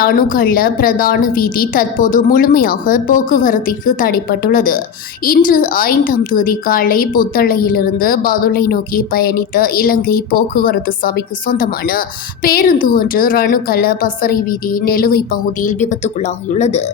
லனுகல்ல பிரதான வீதி தற்போது முழுமையாக போக்குவரத்திற்கு தடைப்பட்டுள்ளது. இன்று 5ஆம் தேதி காலை புத்தளையிலிருந்து பதுளை நோக்கி பயணித்த இலங்கை போக்குவரத்து சபைக்கு சொந்தமான பேருந்து ஒன்று லனுகல்ல பசறை வீதி நெலுவை பகுதியில் விபத்துக்குள்ளாகியுள்ளது.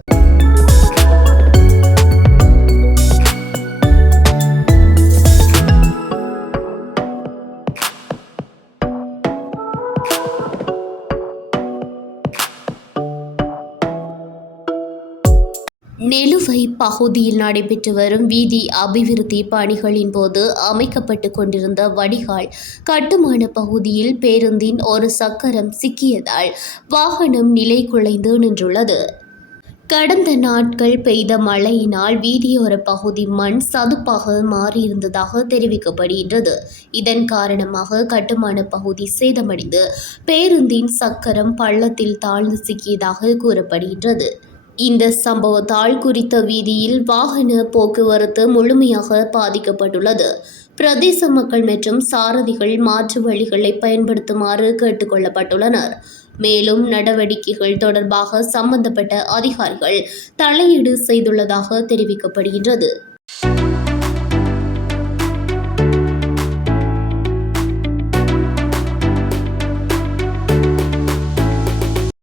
நெலுவை பகுதியில் நடைபெற்று வரும் வீதி அபிவிருத்தி பணிகளின் போது அமைக்கப்பட்டு கொண்டிருந்த வடிகால் கட்டுமான பகுதியில் பேருந்தின் ஒரு சக்கரம் சிக்கியதால் வாகனம் நிலை குலைந்து நின்றுள்ளது. கடந்த நாட்கள் பெய்த மழையினால் வீதியோர பகுதி மண் சதுப்பாக மாறியிருந்ததாக தெரிவிக்கப்படுகின்றது. இதன் காரணமாக கட்டுமான பகுதி சேதமடைந்து பேருந்தின் சக்கரம் பள்ளத்தில் தாழ்ந்து சிக்கியதாக கூறப்படுகின்றது. இந்த சம்பவத்தால் குறித்த வீதியில் வாகன போக்குவரத்து முழுமையாக பாதிக்கப்பட்டுள்ளது. பிரதேச மக்கள் மற்றும் சாரதிகள் மாற்று வழிகளை பயன்படுத்துமாறு கேட்டுக் கொள்ளப்பட்டுள்ளனர். மேலும் நடவடிக்கைகள் தொடர்பாக சம்பந்தப்பட்ட அதிகாரிகள் தலையீடு செய்துள்ளதாக தெரிவிக்கப்படுகின்றது.